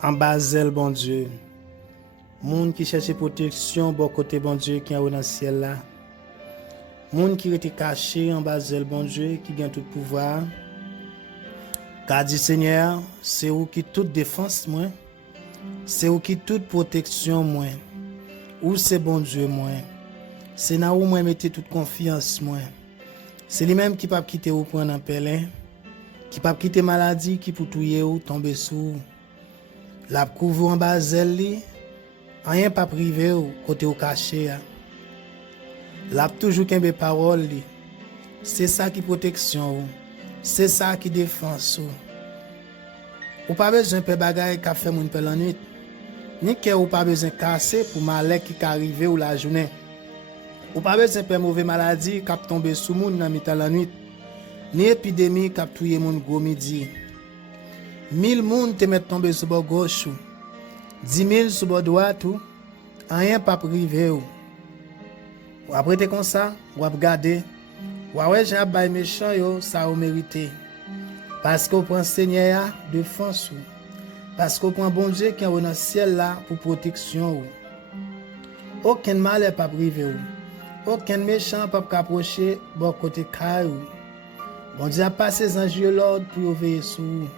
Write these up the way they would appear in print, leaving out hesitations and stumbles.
En Basel, bon Dieu. Moun qui cherche protection, bon côté, bon Dieu, qui est dans le ciel là. Moun qui était caché en Basel, bon Dieu, qui gagne tout pouvoir. Car dit Seigneur, c'est où qui toute défense, moi. C'est où qui toute protection, moi. Où c'est bon Dieu, moi. C'est là où moi mettez toute confiance, moi. C'est lui-même qui peut quitter ou prendre un pelin. Qui peut quitter maladie, qui peut touiller ou tomber sous. La couvre en Basel li, rien pas privé ou côté ou caché. La toujours qu'un parole li. C'est ça qui protection ou. C'est ça qui défense ou. Ou pas besoin de bagay qui fait moun pe la nuit. Ni que ou pas besoin casser pour malheur qui arrive ou la journée. Ou pas besoin de mauvais maladie qui tomber sous moun dans mitan la nuit. Ni épidémie qui touyer moun gros midi. 1000 moun te met tomber sur bord gauche ou. 10 000 sur bord droite ou. Rien pas privé ou. Ou après te comme ça, ou ap gade. Ou ouais j'ai bay méchant yo, ça ou mérité. Parce qu'on prend Seigneur défense ou. Parce qu'on prend bon Dieu qui est dans le ciel là pour protection ou. Aucun mal n'est pas privé ou. Aucun méchant pas approcher bon côté caille ou. Bon Dieu a passé les anges l'ordre pour veiller sur vous.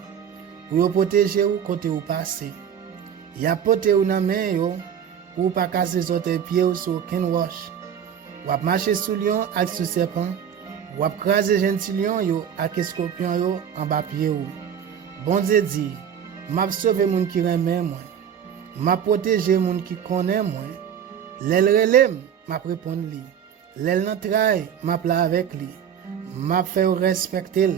Pour protéger ou côté ou passer. Il a porté ou dans main yo pour pas casser les pieds ou sur aucun roche. Ou a marcher sous lion avec sous serpent. Ou ap krasé gentil lion yo ak scorpion yo en bas pied ou. Bon Dieu dit, m'a sauvé moun qui remet moi. M'a protégé moun qui connaît moi. L'el relem m'a répondre li. L'el nan traille m'a pla avec li. M'a fait respecter,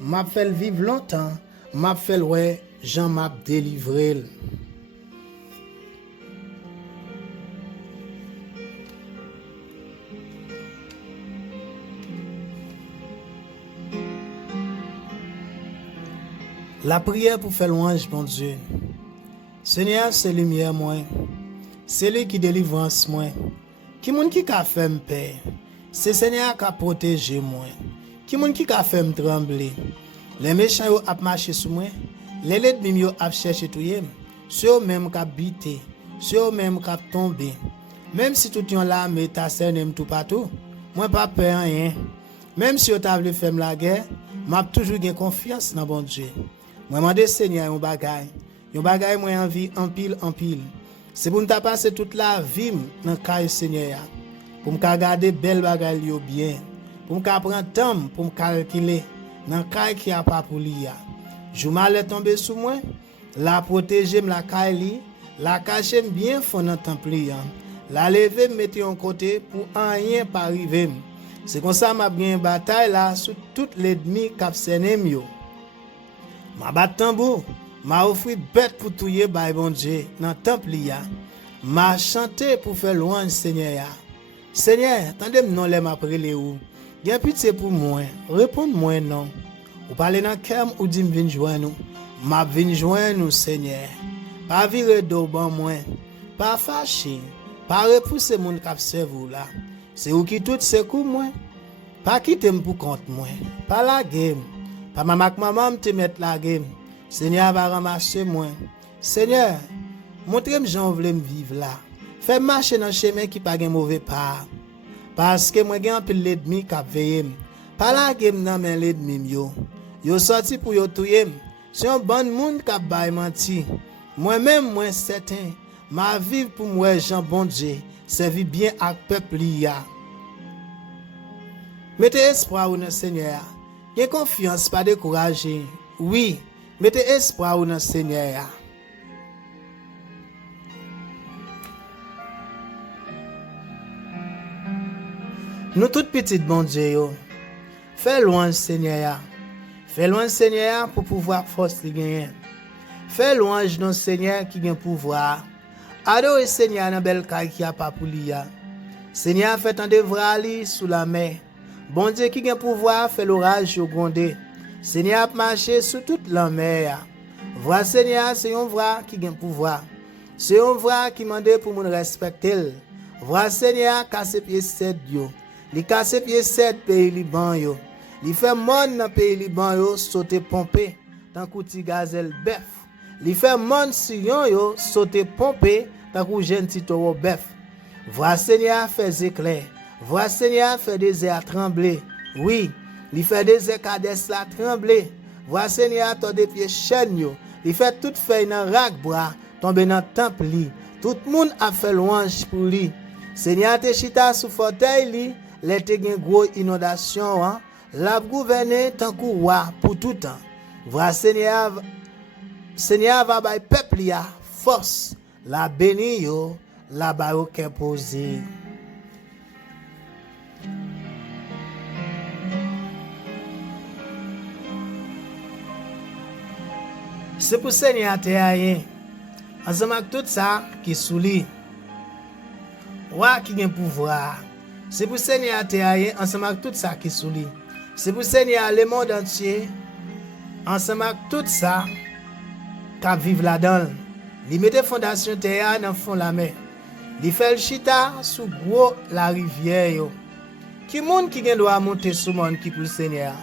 m'a fait vivre longtemps, m'a fait ouais, Jean m'a délivré. La prière pour faire louange, bon Dieu. Seigneur, c'est lumière, moi. C'est lui qui délivre moi. Qui moun qui a fait me paix. C'est Seigneur qui a protégé moi. Qui moun qui a fait me trembler. Les méchants yo ap marché sur moi. Les ennemis yo ap cherché tout yem. Ceux même qui a bité. Ceux même qui a tombé. Même si tout yon là, mais ta scène tout partout. Moi pas peur rien. Même si yo t'a voulu faire la guerre, m'a toujours gen confiance dans bon Dieu. Moi demande Seigneur un bagay moi envie en pile. C'est pour m'ta passer toute la vie dans caille Seigneur. Pour me garder belle bagay yo bien. Pour me prendre temps pour me calculer dans caille qui a pas pour li. Jou mal est tombé sous moi, la protéger la caille li, la cacher bien fond dans temple li. La lever mettre en côté pour rien pas arriver. C'est comme ça m'a bien bataille là sur tout l'ennemi cap senem yo. Ma bat tambour, ma offri bête pour touyer bay bon Dieu dans temple ya. Ma chanter pour faire louange Seigneur. Seigneur, tendez non les m'a prélé ou. Gen pitié pour moi, répondre-moi non. Ou parler dans cœur ou dit vinn joindre nous. M'a vinn joindre nous Seigneur. Pas virer dos ban moi, pas fâcher, pas repousser mon cap cerveau là. C'est ou qui tout secoue moi. Pas quitter pour compte moi, pas la game. Pas maman te mettre la game. Seigneur va ramasser moi. Seigneur, montrez-moi j'en voulais me vivre là. Fais marcher dans chemin qui pas gen mauvais pas. Parce que moi gen pile l'ennemi qui veille. Pas la game nan men l'ennemi yo. Yo sorti pour yo touyer. C'est un bon monde qui bail menti. Moi-même moi certain, ma vie pour moi Jean bon Dieu, servi bien à peuple ya. Mettez espoir dans Seigneur. Ayez confiance, pas décourager. Oui, mettez espoir dans le Seigneur. Nous toutes petites bon Dieu, fais louange Seigneur. Fais louange Seigneur pour pouvoir force li gagner. Fais louange dans Seigneur qui gagne pouvoir. Adore Seigneur dans belle caille qui a pas pour li. Seigneur fait un devra li sous la mer. Bon Dieu qui a pouvoir fait l'orage au grondé. Seigneur a marché sur toute la mer. Vois Seigneur, c'est un vrai qui a pouvoir. C'est un vrai qui mande pour nous respecter. Vois Seigneur, casse pied 7 yo. Il casse pied 7 pays Liban yo. Il fait monde dans pays Liban yo sauter pomper tant que ti gazelle bœuf. Li fait monde Sion yo sauter pomper tant que jeune petit taureau bœuf. Voix Seigneur fait éclair. Voix Seigneur fait des airs trembler. Oui, il fait des airs cadès la trembler. Voix Seigneur ton des pieds chaîne yo. Il fait toute feuille dans rack bras tomber dans temple li. Tout monde a fait louange pour lui. Seigneur te chita sous fauteuil li, les te gen gros inondation hein. La gouverner tant que roi pour tout temps. Voix Seigneur va bay peuple ya force. La béni yo, la ba yo ke posé. C'est pour Seigneur te ayen. Ensemble avec tout ça qui sous lui. Wa qui gen pouvoir. C'est pour Seigneur te ayen ensemble avec tout ça qui sous lui. C'est pour Seigneur le monde entier ensemble avec tout ça qui vivent là-dedans. Li mette fondation terre dans fond la mer. Li fait le chita sous gros la rivière yo. Qui monde qui gen doit monter sous monde qui pour Seigneur?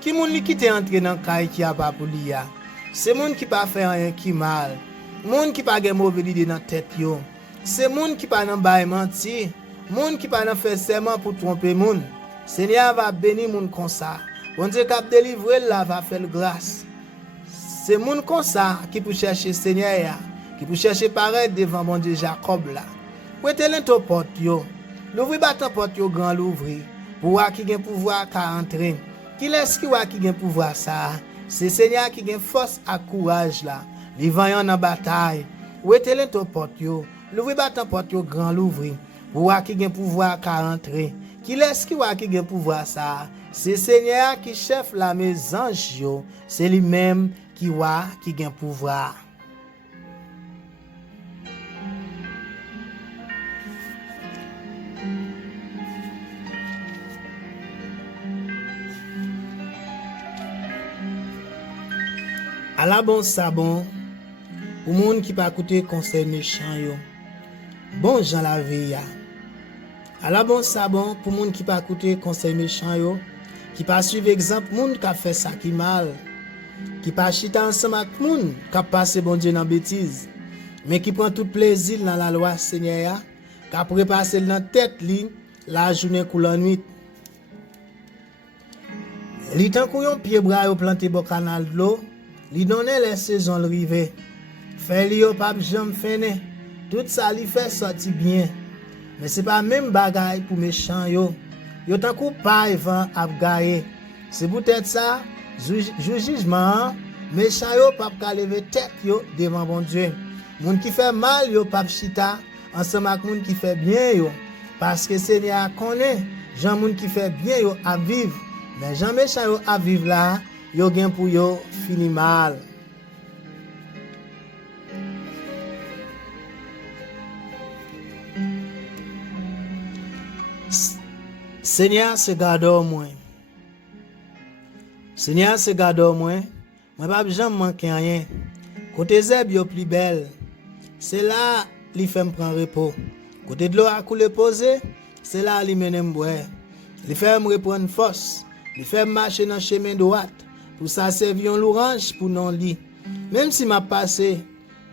Qui monde li quitte entrer dans caille qui a pas pour li ya? C'est monde qui pas fait rien qui mal. Monde qui pas gen mauvais idée dans tête yo. C'est monde qui pas dans bail menti. Monde qui pas dans faire serment pour tromper monde. Seigneur va bénir monde comme ça. Bon Dieu qui a délivré là va faire grâce. C'est monde comme ça qui peut chercher Seigneur ya, qui peut chercher pareil devant bon Dieu Jacob là. Prêtez ton porte yo. L'ouvrir battant porte yo grand l'ouvrir. Pour voir qui gen pouvoir ka entrer. Qui laisse qui wa qui gen pouvoir ça? C'est Seigneur qui gen force et courage là. Li vaillant dans bataille. Prêtez ton porte yo. L'ouvrir battant porte yo grand l'ouvrir. Pour voir qui gen pouvoir ka entrer. Qui laisse qui wa qui gen pouvoir ça? C'est Seigneur qui chef la mes anges yo. C'est lui-même qui wa qui gen pouvoir. À la bon sabon, pour monde qui pas écouter conseil méchant yo. Bon Jean la vie ya. À la bon sabon pour monde qui pas écouter conseil méchant yo, qui pas suivre exemple monde qui a fait ça qui mal, qui pas chita ensemble avec monde qui a passé bon Dieu dans bêtise, mais qui prend tout plaisir dans la loi Seigneur ya, qui a préparé dans tête li la journée ou la nuit. Li tan kou yon pied bras yo planté bon canal de l'eau. Li donne les saisons rive. Fait li yo pas jamais fene. Tout ça li fait sorti bien. Mais c'est pas même bagaille pour méchant yo. Yo tan kou pa vent ap gaye. C'est peut-être ça jugement méchant yo pas ka lever tête yo devant bon Dieu. Moun qui fait mal yo pas chita ensemble avec moun qui fait bien yo parce que Seigneur connaît Jean moun qui fait bien yo à vivre. Mais Jean méchant yo à vivre là yo gen pour yo fini mal. Seigneur se garde moi. Seigneur se garde moi. Moi pas jamais manquer rien. Côté zèbre yo plus belle. C'est là li fait me prendre repos. Côté de l'eau a couler posé, c'est là li mène me boire. Li fait me reprendre force. Li fait me marcher dans chemin droit. Pour ça servir l'orange pour non lit. Même si m'a passé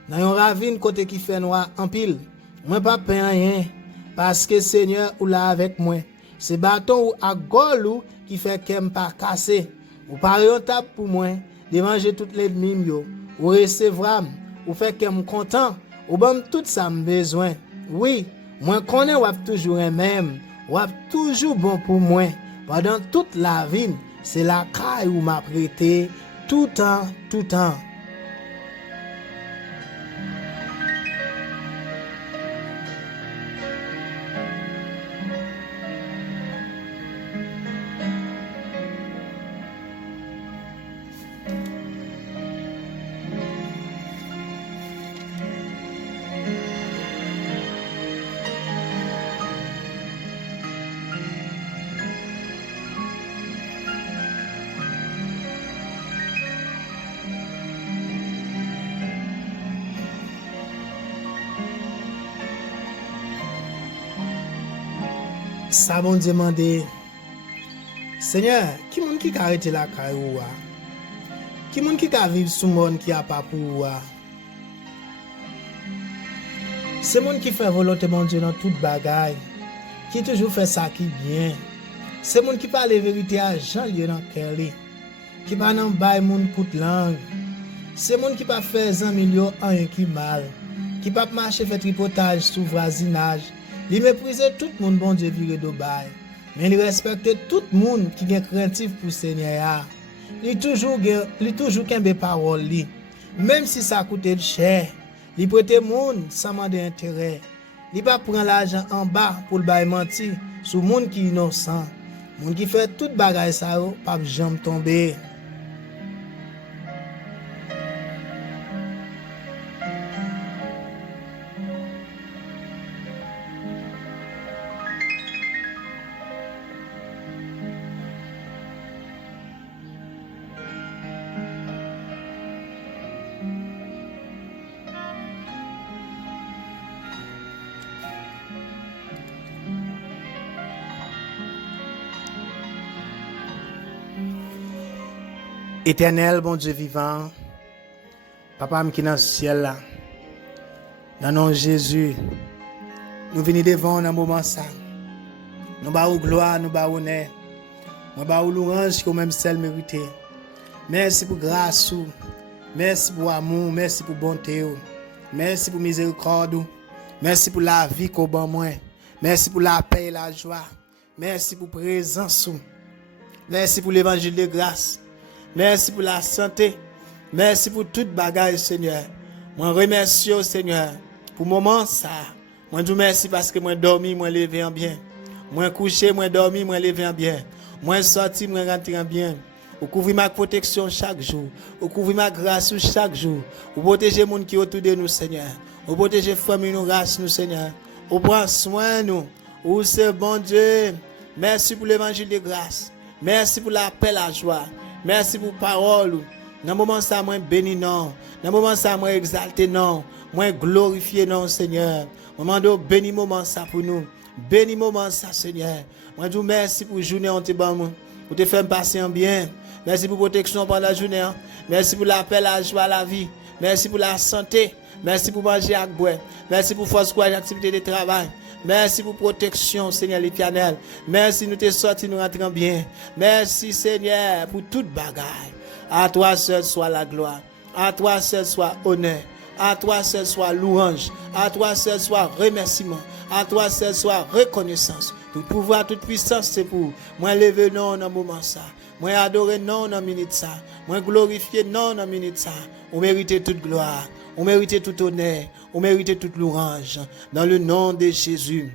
dans une ravine côté qui fait noir en pile, moi pas peur rien parce que Seigneur ou là avec moi. C'est bâton ou à golou qui fait qu'elle pas casser. Ou pas rentable pour moi de manger toutes les mime yo. Ou recevoir ou fait qu'elle content ou bon tout ça me besoin. Oui, moi connais ou toujours même, ou toujours bon pour moi pendant toute la vie. C'est la caille où m'a prêté tout temps, tout temps. Ça bon demander Seigneur, qui monde qui a arrêté la caille? Qui monde qui a vivre sous monde qui a pas pour? C'est monde qui fait volonté mon Dieu dans toute bagaille, qui toujours fait ça qui bien. C'est monde qui parle vérité à Jean lié dans cœur li, qui pas nan bay moun koute langue. C'est monde qui pas fait 100 millions rien qui mal, qui pas marcher fait tripotage sous voisinage. Il méprise tout le monde bon Dieu viré de bail, mais il respecte tout le monde qui est craintif pour Seigneur. Il toujours kembe parole li, même si ça coûte cher. Il prête monde sans demander intérêt. Il pas prendre l'argent en bas pour le bail mentir sur monde qui innocent. Monde qui fait toute bagaille ça pas jamais tomber. Éternel, bon Dieu vivant, Papa qui est dans le ciel là, dans le nom de Jésus, nous venons devant dans un moment ça. Nous bavons gloire, nous bavons honneur, nous bavons louange qui même celle mérité. Merci pour grâce, merci pour amour, merci pour bonté, merci pour miséricorde, merci pour la vie qu'on ban moi, merci pour la paix et la joie, merci pour présence, merci pour l'évangile de grâce. Merci pour la santé. Merci pour toute bagaille, Seigneur. Moi remercie au Seigneur pour le moment ça. Moi dis merci parce que moi dormi, moi levé en bien. Moi couché, moi dormi, moi levé en bien. Moi sorti, moi rentré en bien. Vous couvrez ma protection chaque jour. Vous couvrez ma grâce chaque jour. Vous protégez les gens qui sont autour de nous, Seigneur. Vous protégez les familles, nous, races, nous, Seigneur. Vous prenez soin de nous. Vous c'est bon Dieu. Merci pour l'évangile de grâce. Merci pour la paix, la joie. Merci pour la parole. Dans le moment ça, moi béni non. Dans le moment ça, moi exalté non. Moi glorifié non, Seigneur. Moi demande béni moment ça pour nous. Béni moment ça, Seigneur. Moi dis merci pour la journée on te bon. Pour te faire passer en bien. Merci pour la protection pendant la journée. Merci pour la paix, la joie, la vie. Merci pour la santé. Merci pour manger avec boire. Merci pour force courage, activité de travail. Merci pour protection, Seigneur l'Éternel. Merci, nous te sortis, nous rentrons bien. Merci, Seigneur, pour toute bagaille. À toi seul soit la gloire. À toi seul soit honneur. À toi seul soit louange. À toi seul soit remerciement. À toi seul soit reconnaissance. Tout pouvoir, toute puissance, c'est pour moi lever non dans moment ça. Moi adorer non dans minute ça. Moi glorifier non dans minute ça. On mérite toute gloire. On mérite tout honneur. On mérite toute louange. Dans le nom de Jésus.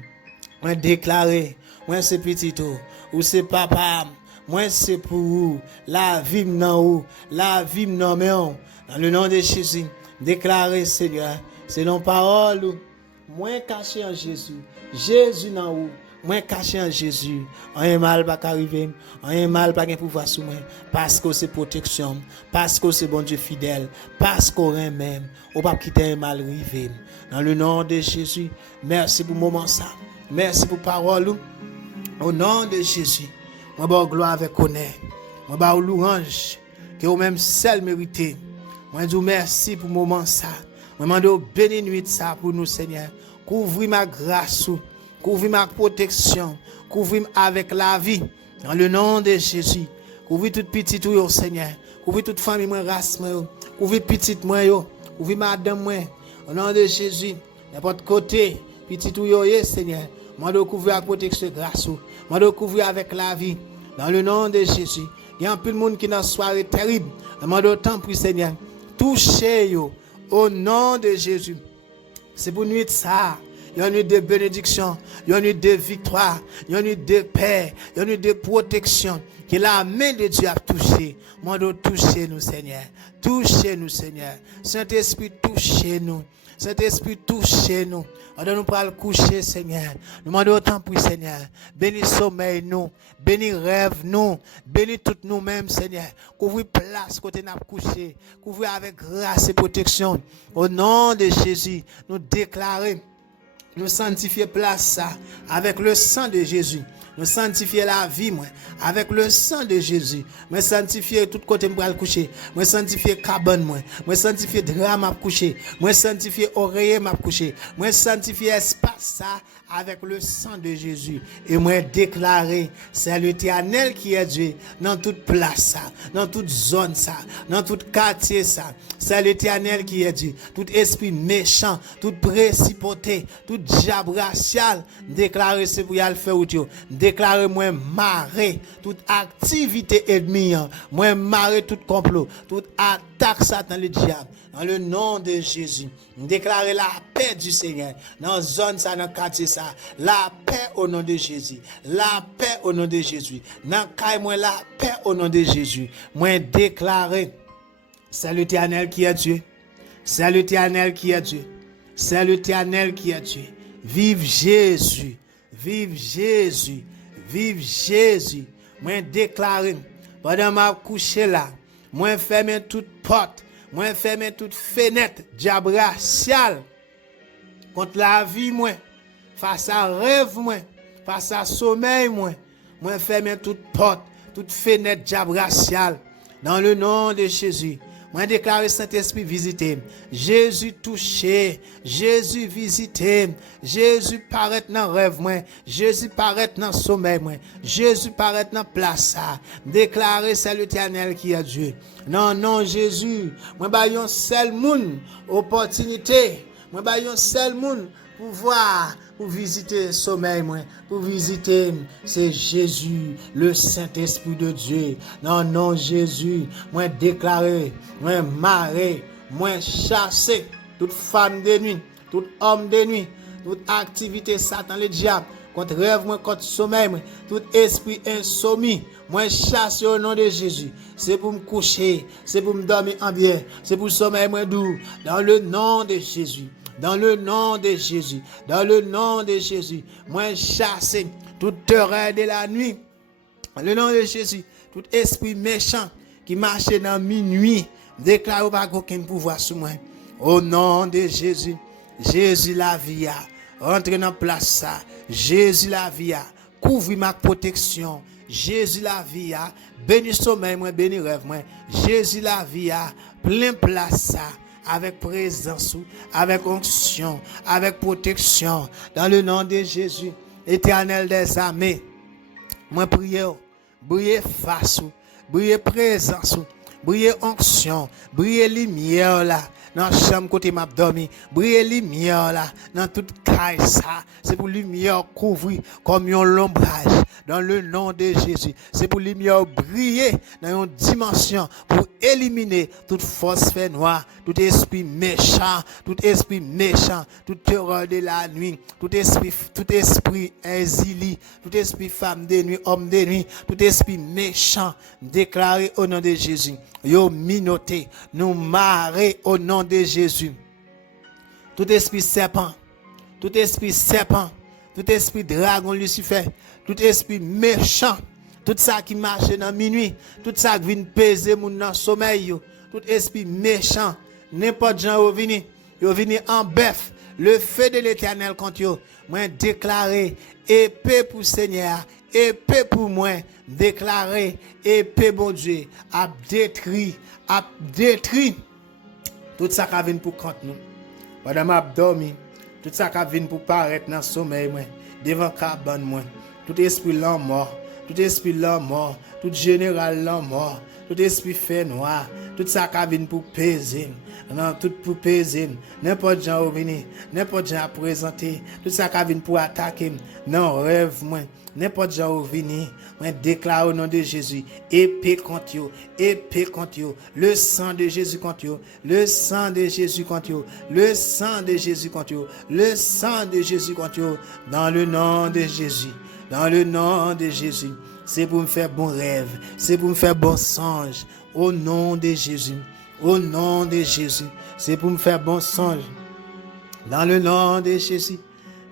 Moi déclarer. Moi c'est petit tout. Ou c'est papa. Moi c'est pour vous. La vie non ou. La vie non mais on. Dans le nom de Jésus. Déclarer Seigneur. C'est nos paroles. Moi caché en Jésus. Jésus non ou. Moi caché en Jésus, rien mal pas arriver, rien mal pas pouvoir sur moi parce que c'est protection, parce que c'est bon Dieu fidèle, parce qu'on rien même, on pas quitter mal arriver. Dans le nom de Jésus, merci pour moment ça. Merci pour parole. Au nom de Jésus, moi ba gloire avec honneur. Moi ba louange que au même seul mérité. Moi dis merci pour moment ça. Moi demande béni nuit ça pour nous Seigneur. Couvre ma grâce. Couvre ma protection, couvre avec la vie, dans le nom de Jésus. Couvre toute petite ou Seigneur, couvre toute famille, moi, race, moi, couvre petite, moi, couvre madame, moi, au nom de Jésus. N'importe côté, petite ou Seigneur, moi, de couvrir avec protection grâce, moi, de couvrir avec la vie, dans le nom de Jésus. Il y a un peu de monde qui est dans une soirée terrible, moi, de temps pour Seigneur, touchez au nom de Jésus. C'est pour nuit ça. Il y a une nuit de bénédiction, il y a une nuit de victoire, il y a une nuit de paix, il y a une nuit de protection. Que la main de Dieu a touché. Moi, de toucher nous, Seigneur. Touchez-nous, Seigneur. Saint-Esprit, touchez-nous. Saint-Esprit, touchez-nous. On doit nous pas le coucher, Seigneur. Nous demandons autant pour Seigneur. Bénis sommeil, nous. Bénis rêve, nous. Bénis toutes nous-mêmes, Seigneur. Couvrir place côté n'a couché. Couvrir avec grâce et protection. Au nom de Jésus, nous déclarons. Nous sanctifier place ça avec le sang de Jésus. Moi sanctifier la vie moi avec le sang de Jésus. Moi sanctifier tout côté me pral coucher. Moi sanctifier cabane moi. Moi sanctifier drap m'a coucher. Moi sanctifier oreiller m'a coucher. Moi sanctifier espace ça avec le sang de Jésus. Et moi déclarer c'est l'Éternel qui est Dieu dans toute place ça, dans toute zone ça, dans tout quartier ça. C'est l'Éternel qui est Dieu. Tout esprit méchant, toute principauté, tout diable racial, déclarer c'est pour y aller faire autre. Déclarer moi marrer toute activité ennemie, moi marrer tout complot, toute attaque Satan le diable. Dans le nom de Jésus, déclarer la paix du Seigneur dans la zone ça, dans le quartier ça, la paix au nom de Jésus, la paix au nom de Jésus. Dans le moi la paix au nom de Jésus. Moi déclarer c'est l'Éternel qui est Dieu. C'est l'Éternel qui est Dieu. C'est l'Éternel qui est Dieu. Vive Jésus. Vive Jésus. Vive Jésus. Moi déclarer pendant ma coucher là, moi fermer toute porte, moi fermer toute fenêtre diable racial contre la vie moi, face à rêve moi, face à sommeil moi fermer toute porte, toute fenêtre diable racial dans le nom de Jésus. Moi déclare Saint-Esprit visité. Jésus touché. Jésus visité. Jésus paraît dans rêve moi. Jésus paraît dans sommeil moi. Jésus paraît dans place ça. Déclarer c'est l'Éternel qui est Dieu. Non Jésus. Moi ba yon seul moun opportunité. Moi ba yon seul moun pouvoir pour visiter sommeil moi, pour visiter c'est Jésus, le Saint-Esprit de Dieu. Non Jésus, moi déclarer, moi marrer, moi chasser toute femme de nuit, tout homme de nuit, toute activité Satan le diable, contre rêve moi, contre sommeil moi, tout esprit insomnie, moi chasse au nom de Jésus. C'est pour me coucher, c'est pour me dormir en bien, c'est pour sommeil moi doux dans le nom de Jésus. Dans le nom de Jésus, dans le nom de Jésus, moi chasse toute terreur de la nuit. Dans le nom de Jésus, tout esprit méchant qui marche dans minuit, déclare pas aucun pouvoir sur moi. Au nom de Jésus, Jésus la vie, rentre dans place ça. Jésus la vie, couvre ma protection. Jésus la vie, bénis sommeil moi, bénis rêve moi. Jésus la vie, plein place ça. Avec présence, avec onction, avec protection, dans le nom de Jésus, Éternel des armées. Moi priez, brillez face, brillez présence, brillez onction, brillez lumière là. Dans la chambre côté m'a dormi, briller lumière là, dans toute caille ça, c'est pour lumière couvrir comme un l'ombrage, dans le nom de Jésus, c'est pour lumière briller dans une dimension, pour éliminer toute force fait noire, tout esprit méchant, toute terreur de la nuit, tout esprit exilé, tout esprit femme de nuit, homme de nuit, tout esprit méchant, déclaré au nom de Jésus, yo minoté, nous marrer au nom de Jésus. Tout esprit serpent, tout esprit dragon Lucifer, tout esprit méchant, tout ça qui marche dans minuit, tout ça qui vient peser mon dans sommeil, tout esprit méchant, n'importe gens yo vini en bœuf, le feu de l'Éternel contre yo. Moi déclarer épée pour Seigneur, épée pour moi, déclarer épée bon Dieu, a détruit tout ça qui vient pour contre nous. Pendant m'a dormi, tout ça qui vient pour paraître dans sommeil moi, devant cabane moi, tout esprit l'homme mort, tout général l'homme mort, tout esprit fait noir, tout ça qui vient pour peser. Non, tout pour peser, n'importe gens venir, n'importe gens présenter, tout ça qui vient pour attaquer, non rêve moi, n'importe gens venir, moi déclare au nom de Jésus, épée contre yo, le sang de Jésus contre yo, le sang de Jésus contre yo, le sang de Jésus contre yo, le sang de Jésus contre yo, dans le nom de Jésus, dans le nom de Jésus, c'est pour me faire bon rêve, c'est pour me faire bon songe, au nom de Jésus. Au nom de Jésus, c'est pour me faire bon songe. Dans le nom de Jésus,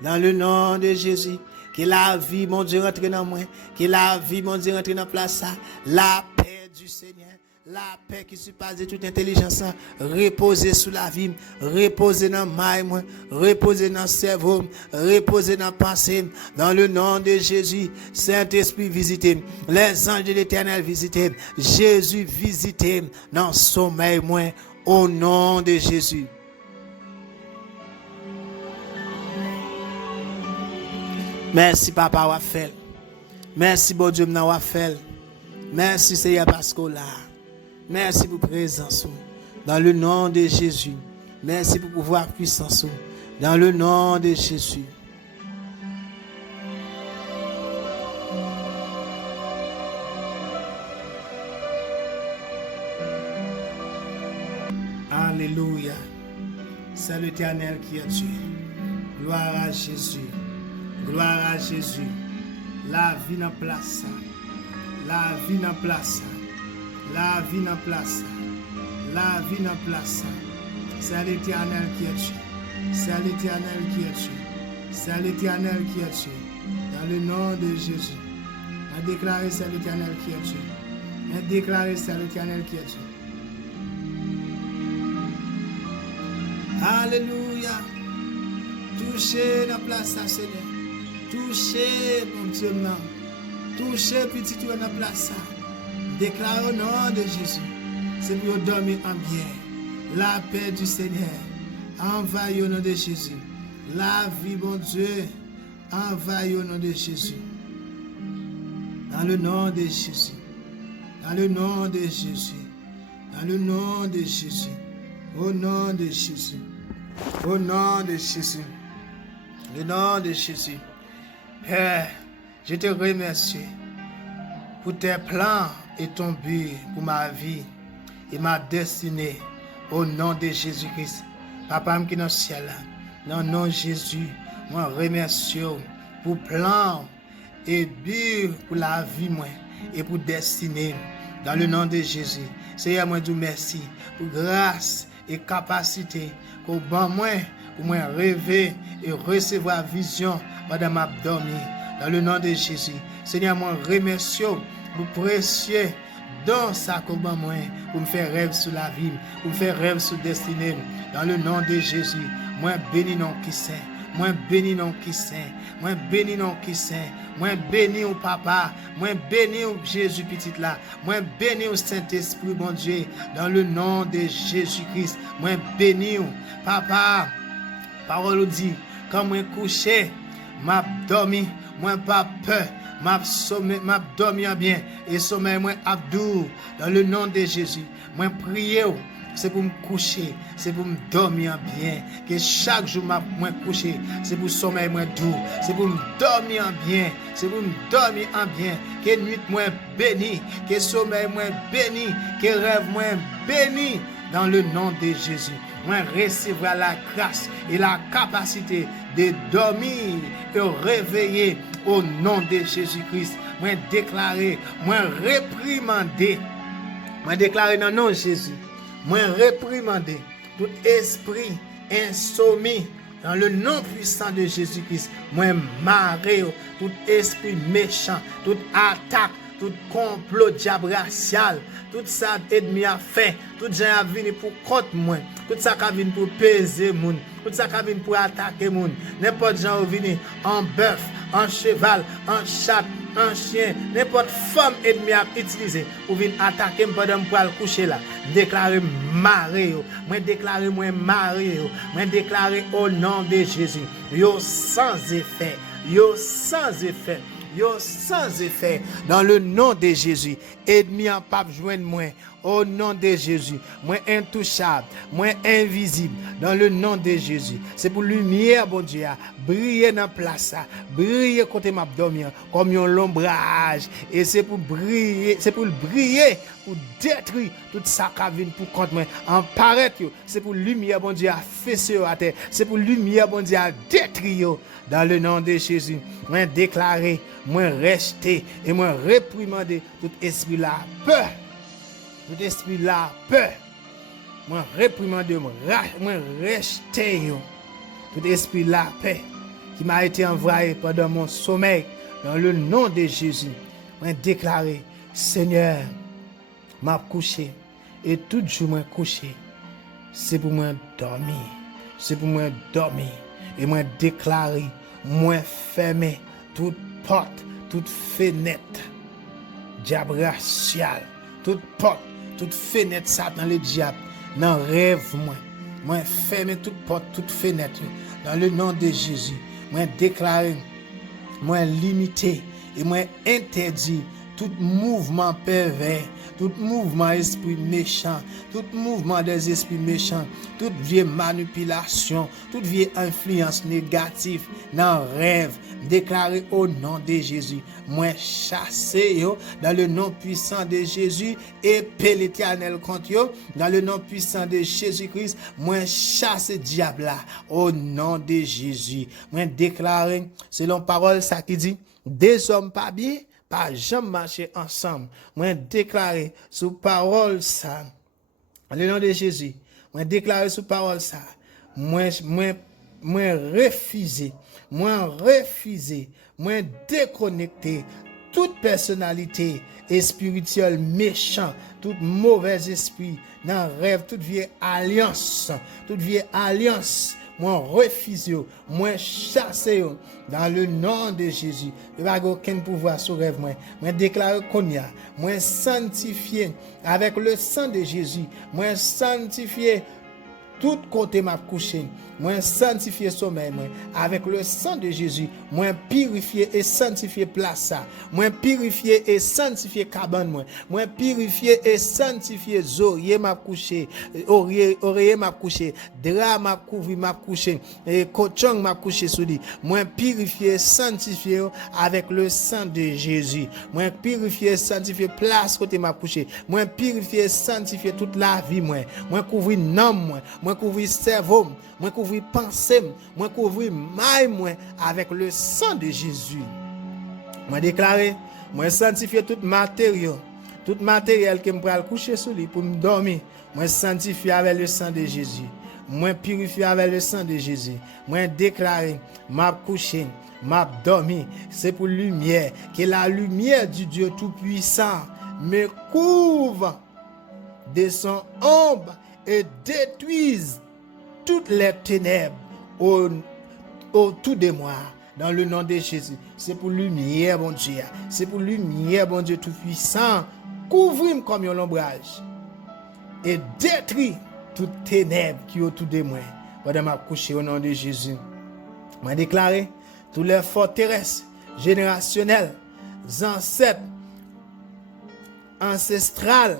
dans le nom de Jésus, que la vie, mon Dieu, rentre dans moi, que la vie, mon Dieu, rentre dans place ça, la paix du Seigneur, La paix qui surpasse toute intelligence, reposer sous la vie, reposer dans maille, reposer dans le cerveau, reposer dans la pensée, dans le nom de Jésus. Saint-Esprit visitez, les anges de l'Éternel visitez, Jésus visitez dans le sommeil, au nom de Jésus. Merci papa Wafel. Merci bon Dieu m'na Wafel. Merci Seigneur parce que là. Merci pour présence dans le nom de Jésus. Merci pour pouvoir puissance dans le nom de Jésus. Alléluia. C'est l'Éternel qui est Dieu. Gloire à Jésus. Gloire à Jésus. La vie en place. La vie en place. La vie en place. La vie en place. C'est l'Éternel qui est Dieu. C'est l'Éternel qui est Dieu. C'est l'Éternel qui est Dieu. Dans le nom de Jésus. On déclare c'est l'Éternel qui est Dieu. On déclare c'est l'Éternel qui est Dieu. Alléluia. Touchez la place, Seigneur. Touchez, mon Dieu, touchez, petit Dieu, la place. Déclare au nom de Jésus. C'est pour dormir en bien. La paix du Seigneur envahit au nom de Jésus. La vie, mon Dieu, envahit au nom de Jésus. Dans le nom de Jésus. Dans le nom de Jésus. Dans le nom de Jésus. Au nom de Jésus. Au nom de Jésus. Le nom de Jésus. Père, je te remercie pour tes plans et ton but pour ma vie et ma destinée. Au nom de Jésus-Christ. Papa qui est dans le ciel. Dans le nom de Jésus, moi remercie pour plan et but pour la vie moi et pour destinée. Dans le nom de Jésus. Seigneur, moi je merci pour grâce et capacité qu'au bon moi pour moi rêver et recevoir vision pendant ma dormi. Dans le nom de Jésus. Seigneur, moi remercie pour précieux dans sa combat moi pour me faire rêve sur la vie, pour me faire rêve sur destinée. Dans le nom de Jésus, moi béni non qui saint, moi béni non qui saint, moi béni non qui saint, moi béni au papa, moi béni au Jésus petit là, moi béni au Saint-Esprit bon Dieu. Dans le nom de Jésus-Christ, moi béni au papa. Parole dit, quand moi couché, m'a dormi, moi pas peur. M'a dormi bien et sommeil moi abdou dans le nom de Jésus. Moi prier c'est pour me coucher, c'est pour me dormir bien. Que chaque jour moi coucher, c'est pour sommeil moi doux, c'est pour me dormir bien, c'est pour me dormir bien. Que nuit moi béni, que sommeil moi béni, que rêve moi béni dans le nom de Jésus. Moi recevra la grâce et la capacité de dormir et réveiller au nom de Jésus-Christ. Moi déclarer, moi réprimander. Moi déclarer dans le nom de Jésus. Moi réprimander tout esprit insoumis dans le nom puissant de Jésus-Christ. Moi marrer tout esprit méchant, toute attaque, tout complot diabolique, tout ça ennemi a fait, tout ça a venu pour contre moi, tout ça a venu pour peser moun, tout ça a venu pour attaquer moun. N'importe gens venu en bœuf, en cheval, en chat, en chien, n'importe femme ennemi a utilisé pour venir attaquer pendant pour aller coucher là. Déclarer maré, moi déclarer moi maré, moi déclarer au nom de Jésus. Yo sans effet, yo sans effet. Yo sans effet dans le nom de Jésus. Ennemi en pape joindre moi au nom de Jésus. Moi intouchable, moi invisible dans le nom de Jésus. C'est pour lumière bon Dieu briller dans place, briller côté m'a dormir comme un l'ombrage et c'est pour briller, pour détruire tout ça qui vient pour contre moi. En paraître, c'est pour lumière bon Dieu à fesser à terre. C'est pour lumière bon Dieu à détruire dans le nom de Jésus. Moi déclarer, moi rester et moi réprimander tout esprit là peur. Tout esprit là peur. Moi réprimander, moi rester tout esprit là paix qui m'a été envoyé pendant mon sommeil dans le nom de Jésus. Moi déclarer, Seigneur, m'a couché et tout jour moi couché. C'est pour moi dormir. C'est pour moi dormir et moi déclarer, moi fermer toute porte, toute fenêtre diable racial, toute porte, toute fenêtre Satan le diable dans rêve moi fermer toute porte, toute fenêtre dans le nom de Jésus. Moi déclarer, moi limiter et moi interdit tout mouvement pervers, tout mouvement esprit méchant, tout mouvement des esprits méchants, toute vieille manipulation, toute vieille influence négative dans rêve, déclaré au nom de Jésus. Moi chasser yo dans le nom puissant de Jésus et paix l'Éternel contre yo dans le nom puissant de Jésus-Christ. Moi chasse diable là au nom de Jésus. Moi déclaré selon parole ça qui dit deux hommes pas bien pas jamais marcher ensemble. Moi déclarer sous parole ça dans le nom de Jésus. Moi déclarer sous parole ça. Moi refuser, moi déconnecter toute personnalité et spirituelle méchant, tout mauvais esprit dans rêve, toute vieille alliance, moi refuse, moi chasse dans le nom de Jésus. Il n'y a aucun pouvoir sur rêve moi déclare qu'on y a, moi sanctifié avec le sang de Jésus, moi sanctifié tout côté m'a couché, moi sanctifié sommeil moi avec le sang de Jésus, moi purifié et sanctifié place ça, moi purifié et sanctifié cabane moi purifié et sanctifié oreiller m'a couché, oreiller m'a couché, drap m'a couvert m'a couché et cochon m'a couché sous lui, moi purifié et sanctifié avec le sang de Jésus, moi purifié et sanctifié place côté m'a couché, moi purifié et sanctifié toute la vie moi couvrir nom moi couvrir cerveau, moi couvrir pensée, moi couvrir maille moi avec le sang de Jésus. Moi déclarer, moi sanctifier tout matériel que me pral coucher sur lui pour me dormir, moi sanctifier avec le sang de Jésus. Moi purifier avec le sang de Jésus. Moi déclarer, m'a coucher, m'a dormi, c'est pour lumière, que la lumière du Dieu tout puissant me couvre de son ombre et détruisent toutes les ténèbres autour de moi dans le nom de Jésus. C'est pour lumière bon Dieu, c'est pour lumière bon Dieu tout puissant, couvrir comme un ombrage et détruire toutes ténèbres qui est autour de moi. Pendant ma coucher au nom de Jésus, m'a déclaré toutes les forteresses générationnelles, ancêtres, ancestrales,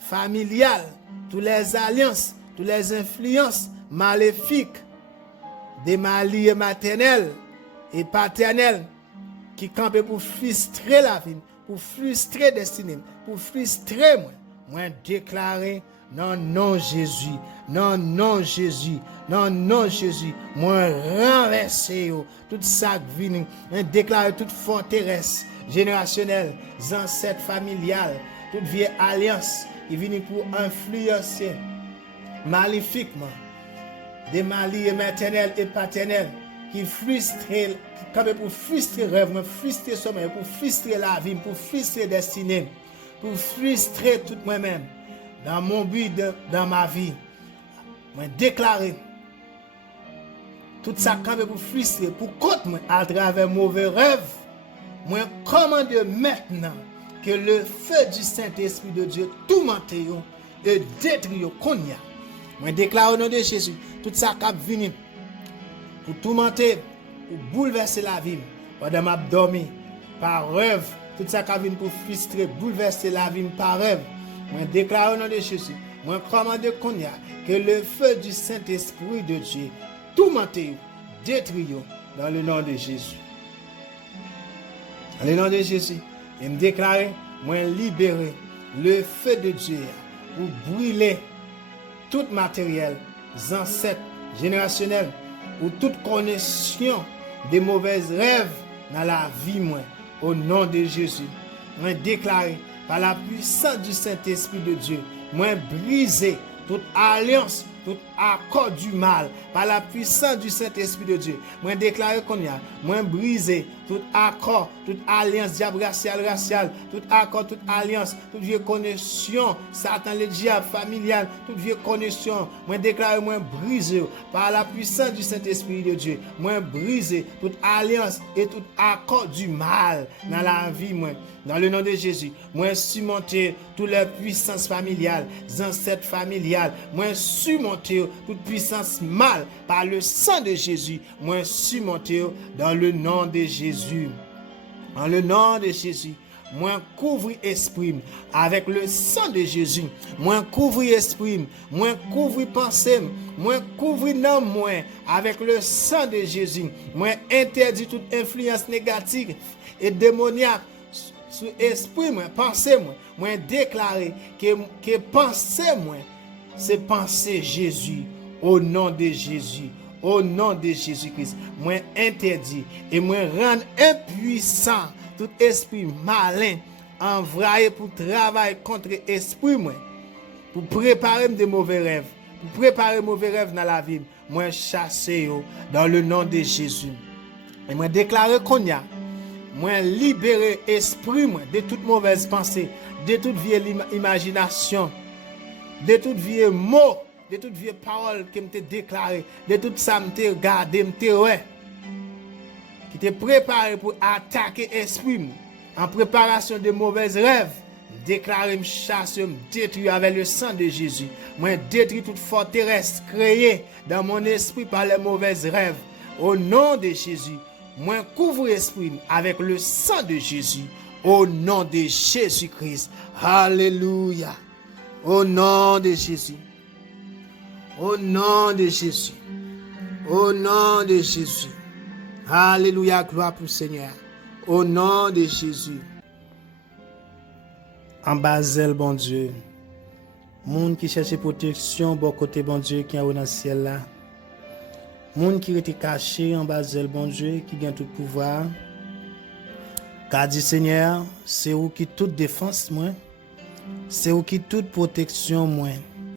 familiales, toutes les alliances, toutes les influences maléfiques des malliés maternels et paternels qui campent pour frustrer la vie, pour frustrer destinée, pour frustrer moi déclarer non Jésus, non Jésus, moi renverser toute ça qui vient, déclarer toute forteresse générationnelle, ancêtres familiales, toute vieille alliance qui vient pour influencer maléfiquement des malliés maternels et paternels qui frustrent, pour frustrer rêve, frustrer sommeil, pour frustrer la vie, pour frustrer destinée, pour frustrer tout moi-même dans mon but, dans ma vie. Moi déclarer tout ça pour frustrer, pour contre moi à travers mauvais rêves. Moi commande maintenant que le feu du Saint-Esprit de Dieu tout menté et détruit qu'on y a. Moi déclare au nom de Jésus tout ça qui vient pour tout mentir, pour bouleverser la vie pendant m'a dormi par rêve, tout ça qui vient pour frustrer, bouleverser la vie par rêve. Moi déclare au nom de Jésus, moi commande qu'on y a que le feu du Saint-Esprit de Dieu tout mentir, détruit dans le nom de Jésus. Dans le nom de Jésus, et me déclarer, moi libérer le feu de Dieu pour brûler tout matériel, ancêtres, générationnel ou toute connexion des mauvais rêves dans la vie moi au nom de Jésus. Moi déclarer par la puissance du Saint-Esprit de Dieu, moi briser toute alliance tout accord du mal par la puissance du Saint-Esprit de Dieu. Moi déclare qu'on y a, moi briser tout accord, toute alliance diable raciale, tout accord, toute alliance, toute vieille connexion, Satan le diable familial, toute vieille connexion. Moi déclare moi briser par la puissance du Saint-Esprit de Dieu. Moi briser toute alliance et tout accord du mal dans la vie moi. Dans le nom de Jésus, moi surmonter toutes les puissances familiales, ancêtres familiales, moi surmonter toute puissance mal par le sang de Jésus, moi surmonter dans le nom de Jésus. En le nom de Jésus, moi couvrir esprit avec le sang de Jésus, moi couvrir esprit, moi couvrir pensée, moi couvrir non moi avec le sang de Jésus, moi interdit toute influence négative et démoniaque sur esprit moi, pensée moi déclarer que pensée moi c'est penser Jésus au nom de Jésus. Au nom de Jésus-Christ, moi interdit et moi rend impuissant tout esprit malin envoyé pour travailler contre esprit moi, pour préparer de mauvais rêves, pour préparer mauvais rêves dans la vie. Moi chasser dans le nom de Jésus. Et moi déclarer qu'on y a, moi libérer esprit moi de toute mauvaise pensée, de toute vieille imagination, de toute vieille mot, de toute vieille parole qui m'était déclarée, de tout ça m'était regardé, m'était ouais, qui t'est préparé pour attaquer esprit en préparation de mauvais rêves, déclarer, me chasser, me détruire avec le sang de Jésus. Moi détruire toute forteresse créée dans mon esprit par les mauvais rêves. Au nom de Jésus, moi couvre esprit avec le sang de Jésus. Au nom de Jésus-Christ. Alléluia. Au nom de Jésus. Au nom de Jésus. Au nom de Jésus. Alléluia, gloire pour le Seigneur. Au nom de Jésus. En Basel, bon Dieu. Moun qui cherche protection, bon côté, bon Dieu, qui est dans le ciel là. Moun qui était caché en Basel, bon Dieu, qui gagne tout pouvoir. Car dit Seigneur, c'est où qui toute défense, moi. C'est où qui toute protection, moi.